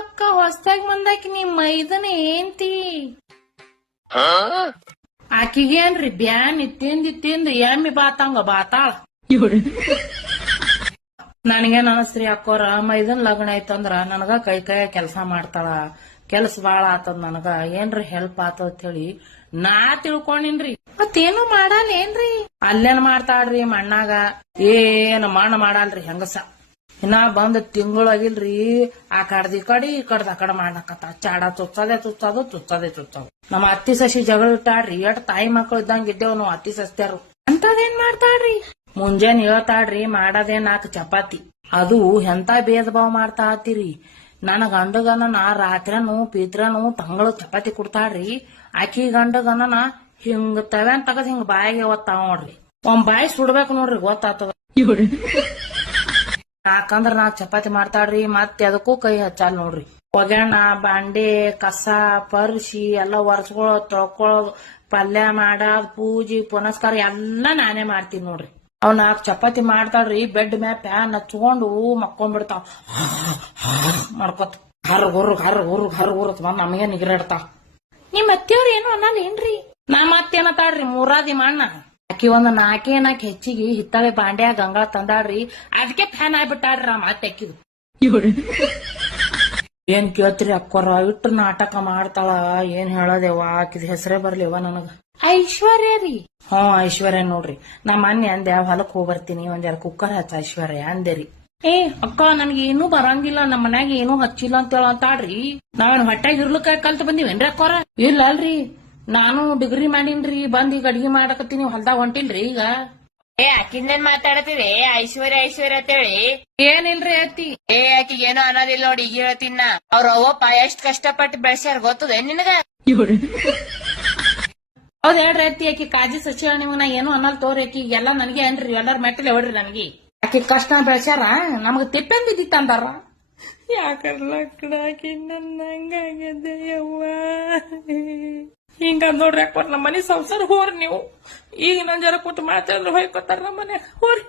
ಅಕ್ಕ ಹೊಸ್ತಾಗ ಬಂದಾಕಿ ನಿಮ್ ಮೈದನ ಏಂತಿ ಆಕಿಗೇನ್ರಿ ಬ್ಯಾನ್ ತಿಂದು ಎಮ್ಮಿ ಬಾತಂಗ ಬಾತಾಳ ನನಗೇನ್ ಅನಸ್ತ್ರಿ ಅಕ್ಕೋರ ಮೈದನ್ ಲಗ್ನ ಐತಂದ್ರ ನನಗ ಕೈ ಕೆಲಸ ಮಾಡ್ತಾಳ ಕೆಲ್ಸ ಬಾಳ ಆತದ ನನಗ ಏನ್ರಿ ಹೆಲ್ಪ್ ಆತದ ಹೇಳಿ ನಾ ತಿಳ್ಕೊಂಡಿನ್ರಿ ಮತ್ತೇನು ಮಾಡಲ್ಲೇನ್ರಿ ಅಲ್ಲೇನ್ ಮಾಡ್ತಾಳ್ರಿ ಮಣ್ಣಾಗ ಏನ್ ಮಣ್ಣ ಮಾಡಲ್ರಿ ಹೆಂಗಸ ಇನ್ನ ಬಂದ್ ತಿಂಗಳಾಗಿಲ್ರಿ ಆ ಕಡ್ದ ಈ ಕಡ್ದ ಆ ಕಡೆ ಮಾಡ್ಲಕತ್ತ ಚಾಡ ಚುಚ್ಚೋದು ನಮ್ಮ ಅತ್ತಿ ಸಸಿ ಜಗಳ ಇಟ್ಟಾಡ್ರಿ ಎಷ್ಟ್ ತಾಯಿ ಮಕ್ಕಳು ಇದ್ದಂಗ ಇದ್ದೇವ್ ನಾವ್ ಅತ್ತಿ ಸಸ್ತ್ಯಾರು ಅಂತದೇನ್ ಮಾಡ್ತಾಳ್ರಿ ಮುಂಜಾನೆ ಹೇಳ್ತಾಳ್ರಿ ಮಾಡದೇ 4 ಚಪಾತಿ ಅದು ಎಂತ ಭೇದ ಭಾವ ಮಾಡ್ತಾ ಹತ್ತೀರಿ ನನ್ನ ಗಂಡಗನ ರಾತ್ರಿನು ಪೀತ್ರನು ತಂಗಳು ಚಪಾತಿ ಕೊಡ್ತಾಳ್ರಿ ಆಕಿ ಗಂಡಗನ ಹಿಂಗ ತವ್ಯಾನ್ ತಗದ್ ಹಿಂಗ ಬಾಯಿಗೆ ಒತ್ತಾವ ನೋಡ್ರಿ ಒಂದ್ ಬಾಯಿ ಸುಡ್ಬೇಕು ನೋಡ್ರಿ ಗೊತ್ತಾಗ್ತದ ಯಾಕಂದ್ರ 4 ಚಪಾತಿ ಮಾಡ್ತಾಳ್ರಿ ಮತ್ತೆ ಅದಕ್ಕೂ ಕೈ ಹಚ್ಚಲ್ ನೋಡ್ರಿ ಒಗ್ಯಾಣ ಬಾಂಡೆ ಕಸ ಪರ್ಸಿ ಎಲ್ಲ ಒರೆಸ್ಕೊಳ್ಳೋದು ತೊಳ್ಕೊಳ್ಳೋದು ಪಲ್ಯ ಮಾಡೋದ್ ಪೂಜಿ ಪುನಸ್ಕಾರ ಎಲ್ಲಾ ನಾನೇ ಮಾಡ್ತೀನಿ ನೋಡ್ರಿ ಅವ್ 4 ಚಪಾತಿ ಮಾಡ್ತಾಳ್ರಿ ಬೆಡ್ ಮ್ಯಾ ಪ್ಯಾನ್ ಹಚ್ಕೊಂಡು ಮಕ್ಕೊಂಡ್ಬಿಡ್ತಾವ ಮಾಡ್ಕೊತ ಹರ್ರ ಬಂದ್ ನಮಗೆ ನಿಗರಾಡ್ತಾವ ನಿಮ್ ಅತ್ತಿಯವ್ರ ಏನು ಅನ್ನಲ್ಲ ಏನ್ರಿ ನಮ್ಮ ಅತ್ತೇನತಾಳ್ರಿ ಮೂರಾದಿ ಮಣ್ಣ ಆಕಿ ಒಂದ್ 4 ಹೆಚ್ಚಿಗೆ ಹಿತ್ತಾಳೆ ಬಾಂಡ್ಯಾಗ ಗಂಗಳ ತಂದಾಳ್ರಿ ಅದಕ್ಕೆ ಫ್ಯಾನ್ ಆಗ್ಬಿಟ್ಟಾಳ್ರಿ ನಮ್ಮ ಅತ್ತೆ ಅಕ್ಕಿದು ಏನ್ ಕೇಳ್ತೀರಿ ಅಕ್ಕೋರ ಇಟ್ಟು ನಾಟಕ ಮಾಡ್ತಾಳ ಏನ್ ಹೇಳದೇವ ಆಕಿದ ಹೆಸರೇ ಬರ್ಲಿವ ನನಗ ಐಶ್ವರ್ಯ ರೀ ಐಶ್ವರ್ಯ ನೋಡ್ರಿ ನಾ ಮೊನ್ನೆ ಅಂದೆ ಹೊಲಕ್ ಹೋಗ್ ಬರ್ತೀನಿ ಒಂದ್ 2 ಕುಕ್ಕರ್ ಹಚ್ಚ ಐಶ್ವರ್ಯ ಅಂದೇರಿ ಅಕ್ಕ ನನ್ಗೆ ಏನೂ ಬರಂಗಿಲ್ಲ ನಮ್ಮ ಮನ್ಯಾಗ ಏನೂ ಹಚ್ಚಿಲ್ಲ ಅಂತ ಹೇಳಂತಾಳ್ರಿ ನಾವೇನ್ ಹೊಟ್ಟಾಗ ಇರ್ಲಿಕ್ಕ ಕಲ್ತ್ ಬಂದಿವೇನ್ರಿ ಅಕ್ಕೋರ ಇಲ್ಲ ಅಲ್ರಿ ನಾನು ಡಿಗ್ರಿ ಮಾಡೀನ್ರಿ ಬಂದ್ ಈಗ ಅಡ್ಗಿ ಮಾಡಕತ್ತೀನಿ ಹೊಲ್ದಾಗ ಹೊಂಟಿಲ್ರಿ ಈಗ ಆಕಿಂದೇನ್ ಮಾತಾಡತೀರಿ ಐಶ್ವರ್ಯ ಅಂತೇಳಿ ಏನಿಲ್ರಿ ಅತ್ತಿ ಆಕಿಗೆ ಏನೋ ಅನ್ನೋದಿಲ್ಲ ನೋಡಿ ಈಗ ಹೇಳ್ತೀನ ಅವ್ರ ಅವ್ವಪ್ಪ ಎಷ್ಟ್ ಕಷ್ಟಪಟ್ಟು ಬೆಳ್ಸ್ಯಾರ ಗೊತ್ತದ ನಿನಗ ಹೌದ್ ಹೇಳ್ರಿ ಅತ್ತಿ ಆಕಿ ಕಾಜಿ ಸಸಿ ನಿಮ್ಗ ನಾ ಏನು ಅನ್ನಲ್ ತೋರಿ ಆಕಿ ಎಲ್ಲಾ ನನಗೆ ಏನ್ರಿ ಎಲ್ಲಾರ ಮೆಟ್ಟಲೆ ಹೊಡ್ರಿ ನನಗೆ ಆಕಿ ಕಷ್ಟ ಬೆಳ್ಸ್ಯಾರ ನಮಗ ತಿಪ್ಪೆನ್ ಬಿದ್ದಿತ್ತ ಅಂದಾರ ಯಾಕರ್ಲಕ್ಕಡ ಆಕಿ ನನ್ನಂಗಾಗ್ಯದೆ ಯವ್ವ ಹಿಂಗ ನೋಡ್ರಿ ಅಕ್ಕ ನಮ್ಮ ಮನೆ ಸಂಸಾರ ಹೋರಿ ನೀವು ಈಗ ನನ್ ಜರ ಕೂತು ಮಾತಾಡಿದ್ರೆ ಹೋಯ್ಕೋತಾರ ನಮ್ಮ ಮನೆ ಹೋರಿ